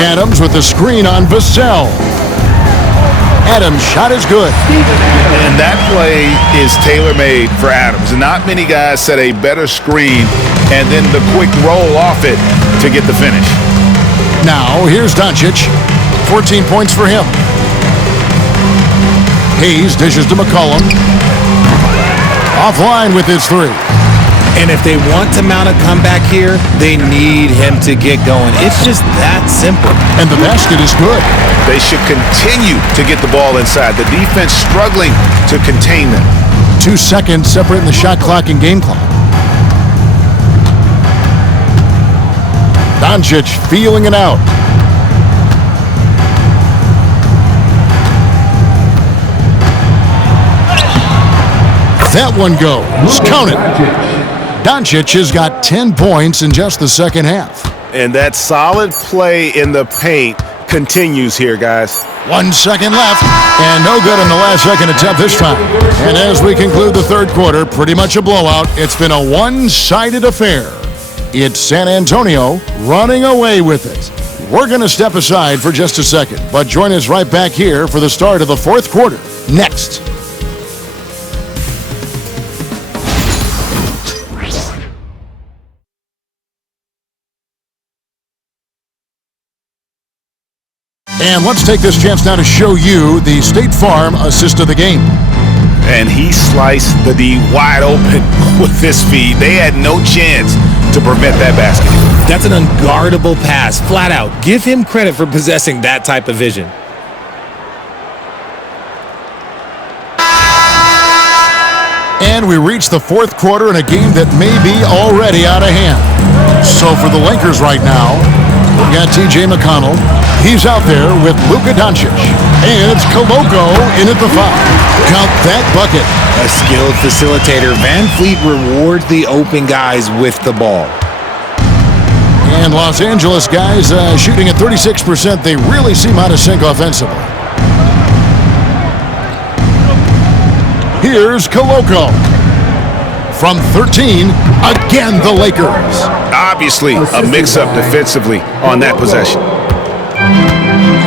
Adams with the screen on Vassell. Adams' shot is good. And that play is tailor-made for Adams. Not many guys set a better screen and then the quick roll off it to get the finish. Now, here's Doncic. 14 points for him. Hayes dishes to McCollum. Offline with his 3. And if they want to mount a comeback here, they need him to get going. It's just that simple. And the basket is good. They should continue to get the ball inside. The defense struggling to contain them. 2 seconds separating the shot clock and game clock. Doncic feeling it out. That one goes. Count it. Doncic has got 10 points in just the second half. And that solid play in the paint continues here, guys. 1 second left, and no good on the last second attempt this time. And as we conclude the third quarter, pretty much a blowout. It's been a one-sided affair. It's San Antonio running away with it. We're going to step aside for just a second, but join us right back here for the start of the fourth quarter next. And let's take this chance now to show you the State Farm assist of the game. And he sliced the D wide open with his feet. They had no chance to prevent that basket. That's an unguardable pass, flat out. Give him credit for possessing that type of vision. And we reach the fourth quarter in a game that may be already out of hand. So for the Lakers right now, we've got T.J. McConnell. He's out there with Luka Doncic. And it's Koloko in at the 5. Count that bucket. A skilled facilitator. Van Fleet rewards the open guys with the ball. And Los Angeles guys shooting at 36%. They really seem out of sync offensively. Here's Koloko. From 13, again the Lakers. Obviously, a mix-up defensively on that possession.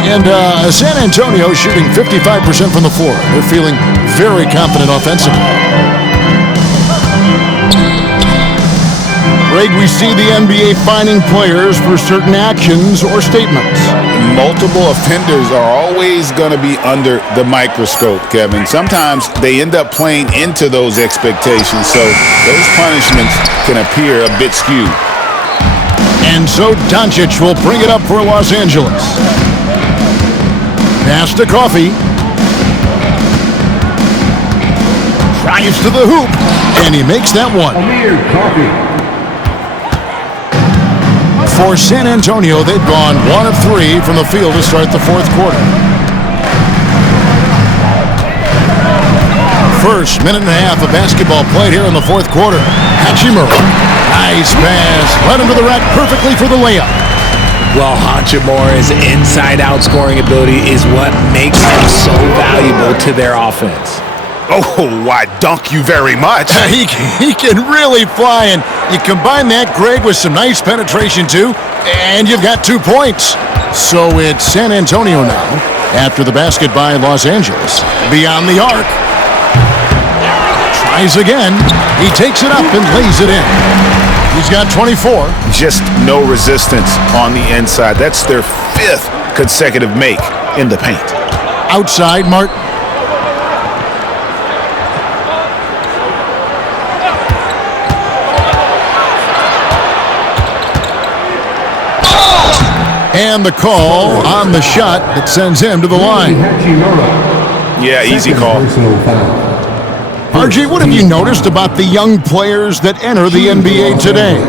And San Antonio shooting 55% from the floor. They're feeling very confident offensively. Greg, we see the NBA fining players for certain actions or statements. Multiple offenders are always going to be under the microscope, Kevin. Sometimes they end up playing into those expectations, so those punishments can appear a bit skewed. And so Doncic will bring it up for Los Angeles. Pass to Coffee. Drives to the hoop, and he makes that one. Amir Coffee. For San Antonio, they've gone 1 of 3 from the field to start the fourth quarter. First minute and a half of basketball played here in the fourth quarter. Hachimura. Nice pass. Led him to the rack perfectly for the layup. Well, Hachimura's inside-out scoring ability is what makes him so valuable to their offense. Oh, why, dunk you very much. He can really fly, and you combine that, Greg, with some nice penetration, too, and you've got 2 points. So it's San Antonio now, after the basket by Los Angeles. Beyond the arc. Tries again. He takes it up and lays it in. He's got 24. Just no resistance on the inside. That's their 5th consecutive make in the paint. Outside, Martin. And the call on the shot that sends him to the line. Yeah, easy call. RJ, what have you noticed about the young players that enter the NBA today?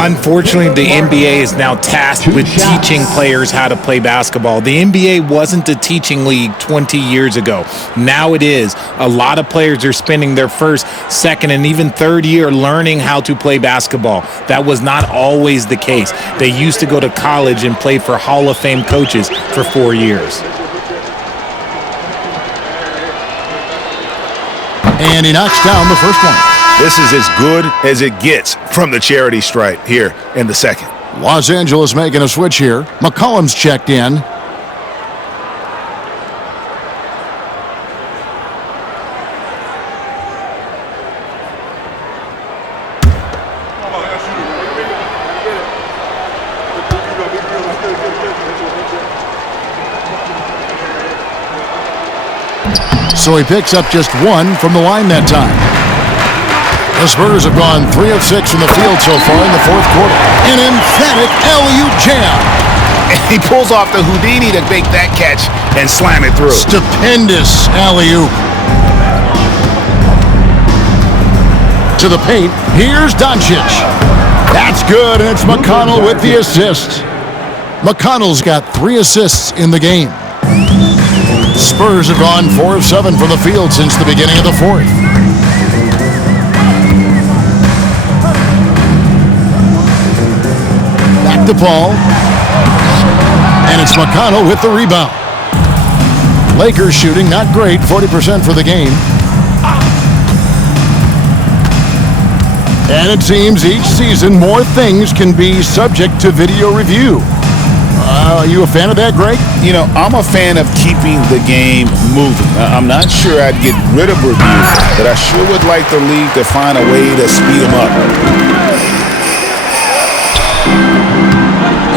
Unfortunately, the NBA is now tasked with teaching players how to play basketball. The NBA wasn't a teaching league 20 years ago. Now it is. A lot of players are spending their first, second, and even third year learning how to play basketball. That was not always the case. They used to go to college and play for Hall of Fame coaches for 4 years. And he knocks down the first one. This is as good as it gets from the charity stripe here in the second. Los Angeles making a switch here. McCollum's checked in. So he picks up just 1 from the line that time. The Spurs have gone 3 of 6 from the field so far in the fourth quarter. An emphatic alley-oop jam. And he pulls off the Houdini to make that catch and slam it through. Stupendous alley-oop. To the paint. Here's Doncic. That's good, and it's McConnell with the assist. McConnell's got 3 assists in the game. Spurs have gone 4 of 7 from the field since the beginning of the fourth. Back to Paul. And it's McConnell with the rebound. Lakers shooting not great, 40% for the game. And it seems each season more things can be subject to video review. Are you a fan of that, Greg? You know, I'm a fan of keeping the game moving. I'm not sure I'd get rid of review, but I sure would like the league to find a way to speed them up.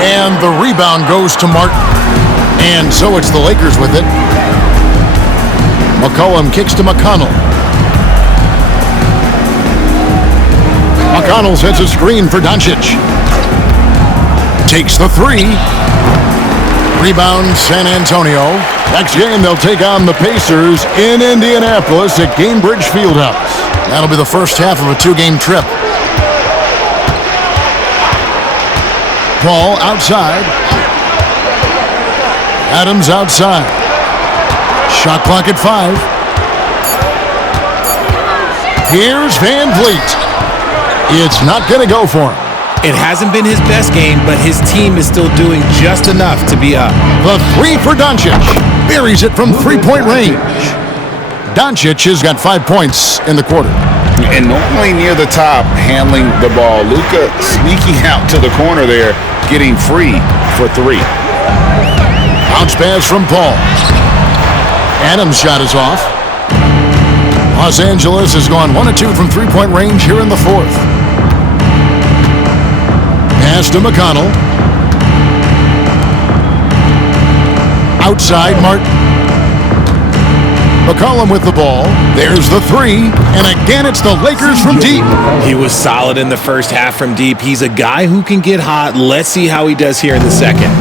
And the rebound goes to Martin. And so it's the Lakers with it. McCollum kicks to McConnell. McConnell sets a screen for Doncic. Takes the three. Rebound San Antonio. Next game they'll take on the Pacers in Indianapolis at Gainbridge Fieldhouse. That'll be the first half of a 2-game trip. Paul outside. Adams outside. Shot clock at 5. Here's Van Vliet. It's not going to go for him. It hasn't been his best game, but his team is still doing just enough to be up. The three for Doncic. Buries it from three-point range. Doncic has got 5 points in the quarter. And normally near the top, handling the ball. Luka sneaking out to the corner there, getting free for 3. Bounce pass from Paul. Adams' shot is off. Los Angeles has gone 1 of 2 from three-point range here in the fourth. Pass to McConnell. Outside, Martin. McCollum with the ball. There's the 3. And again, it's the Lakers from deep. He was solid in the first half from deep. He's a guy who can get hot. Let's see how he does here in the second.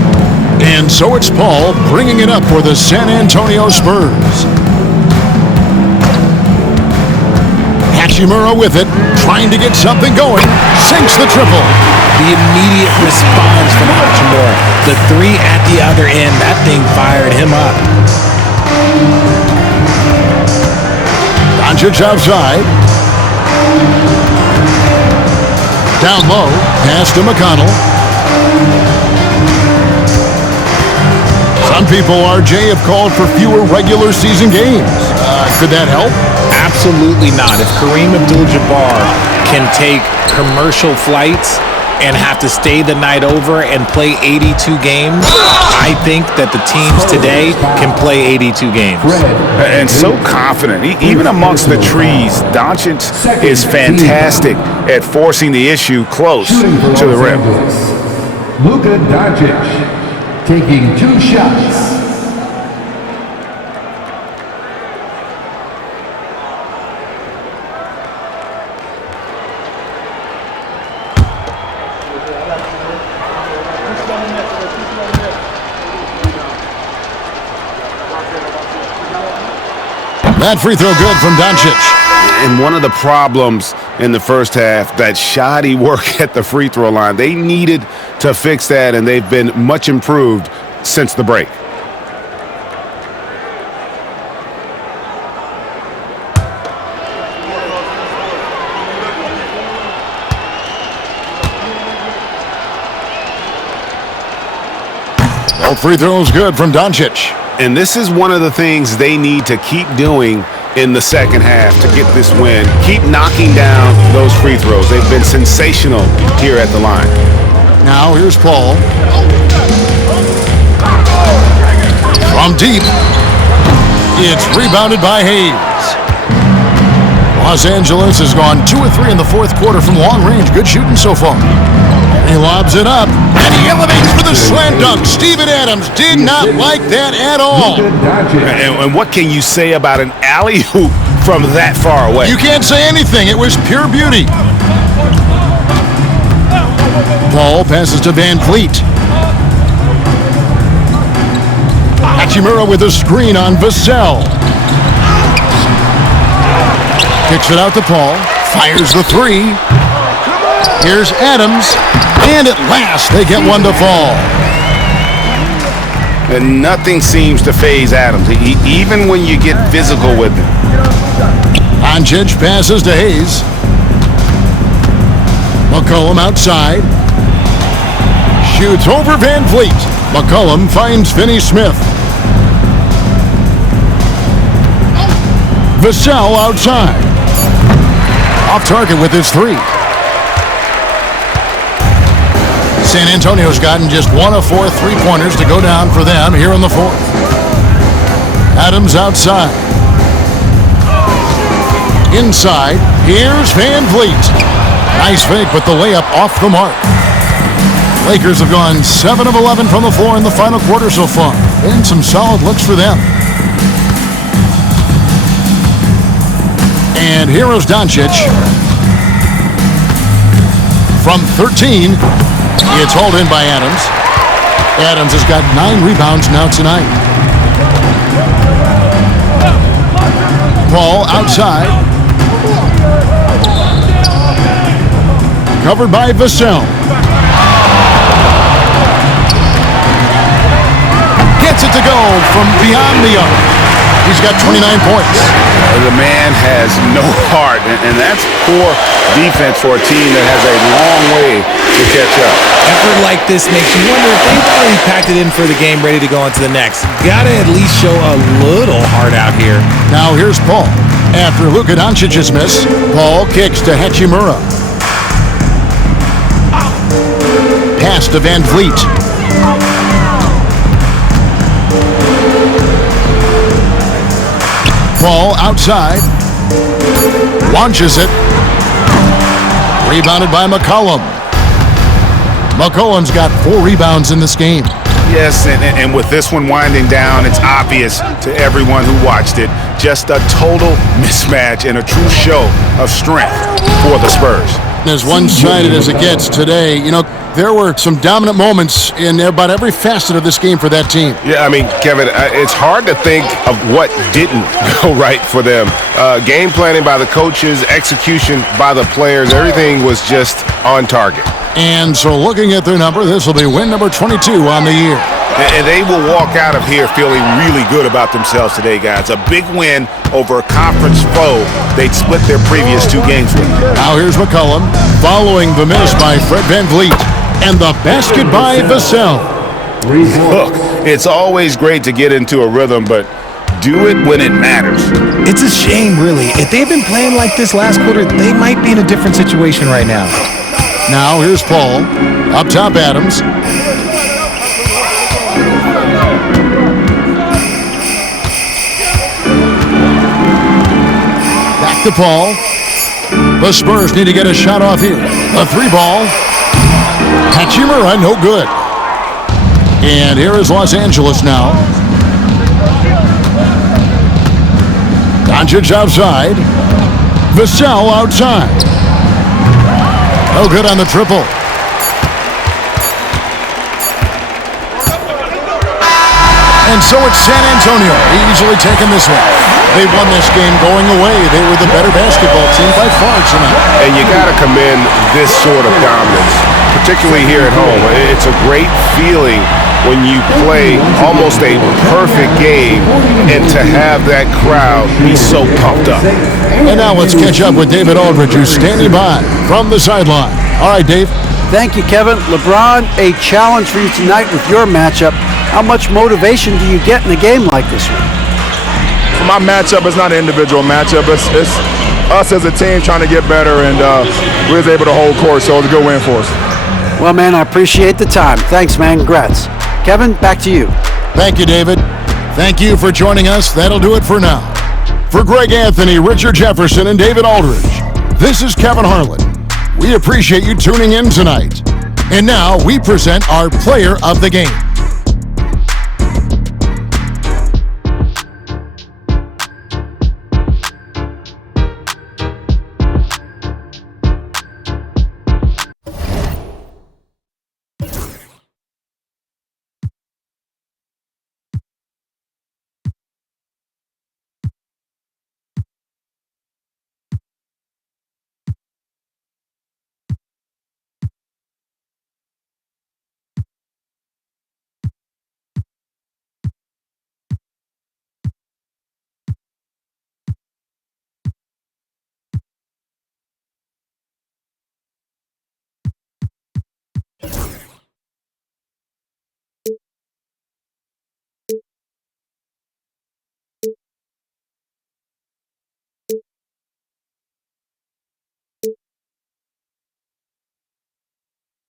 And so it's Paul bringing it up for the San Antonio Spurs. Hachimura with it, trying to get something going. Sinks the triple. The immediate response from Hachimura. The 3 at the other end, that thing fired him up. Doncic outside. Down low, pass to McConnell. Some people, RJ, have called for fewer regular season games. Could that help? Absolutely not. If Kareem Abdul-Jabbar can take commercial flights and have to stay the night over and play 82 games, I think that the teams today can play 82 games. And so confident. Even amongst the trees, Doncic is fantastic at forcing the issue close to the rim. Luka Doncic taking 2 shots. That free throw good from Doncic. And one of the problems in the first half, that shoddy work at the free throw line. They needed to fix that, and they've been much improved since the break. Both free throws good from Doncic. And this is one of the things they need to keep doing in the second half to get this win. Keep knocking down those free throws. They've been sensational here at the line. Now here's Paul. From deep. It's rebounded by Hayes. Los Angeles has gone 2 of 3 in the fourth quarter from long range. Good shooting so far. He lobs it up, and he elevates for the slam dunk. Steven Adams did not like that at all. And what can you say about an alley-oop from that far away? You can't say anything. It was pure beauty. Paul passes to Van Vliet. Hachimura with a screen on Vassell. Kicks it out to Paul. Fires the 3. Here's Adams. And at last, they get one to fall. And nothing seems to faze Adams, even when you get physical with him. Doncic passes to Hayes. McCollum outside. Shoots over Van Vliet. McCollum finds Finney Smith. Vassell outside. Off target with his 3. San Antonio's gotten just 1 of 4 3-pointers to go down for them here in the fourth. Adams outside. Inside, here's Van Vliet. Nice fake, but the layup off the mark. Lakers have gone 7 of 11 from the floor in the final quarter so far. And some solid looks for them. And here is Doncic. From 13, it's hauled in by Adams. Adams has got 9 rebounds now tonight. Paul outside. Covered by Vassell. Gets it to go from beyond the arc. He's got 29 points. The man has no heart, and that's poor defense for a team that has a long way to catch up. Effort like this makes you wonder if they've already packed it in for the game, ready to go on to the next. Gotta at least show a little heart out here. Now here's Paul. After Luka Doncic's miss, Paul kicks to Hachimura. Pass to Van Vliet. Paul outside. Launches it. Rebounded by McCollum. McCollum's got 4 rebounds in this game. Yes, and with this one winding down, it's obvious to everyone who watched it. Just a total mismatch and a true show of strength for the Spurs. As one-sided as it gets today, you know, there were some dominant moments in about every facet of this game for that team. Yeah, I mean, Kevin, it's hard to think of what didn't go right for them. Game planning by the coaches, execution by the players, everything was just on target. And so looking at their number, this will be win number 22 on the year. And they will walk out of here feeling really good about themselves today, guys. A big win over a conference foe they'd split their previous 2 games with. Now here's McCollum following the miss by Fred Van Vliet. And the basket by Vassell. Look, it's always great to get into a rhythm, but do it when it matters. It's a shame, really. If they've been playing like this last quarter, they might be in a different situation right now. Now here's Paul. Up top, Adams. Back to Paul. The Spurs need to get a shot off here. A 3-ball. Hachimura, no good. And here is Los Angeles now. Doncic outside. Vassell outside. No good on the triple. And so it's San Antonio easily taking this one. They won this game going away. They were the better basketball team by far tonight. And you got to commend this sort of dominance, particularly here at home. It's a great feeling when you play almost a perfect game and to have that crowd be so pumped up. And now let's catch up with David Aldridge, who's standing by from the sideline. All right, Dave. Thank you, Kevin. LeBron, a challenge for you tonight with your matchup. How much motivation do you get in a game like this one? For my matchup, it's not an individual matchup. It's us as a team trying to get better, and we was able to hold court, so it was a good win for us. Well, man, I appreciate the time. Thanks, man. Congrats. Kevin, back to you. Thank you, David. Thank you for joining us. That'll do it for now. For Greg Anthony, Richard Jefferson, and David Aldridge, this is Kevin Harlan. We appreciate you tuning in tonight. And now we present our player of the game.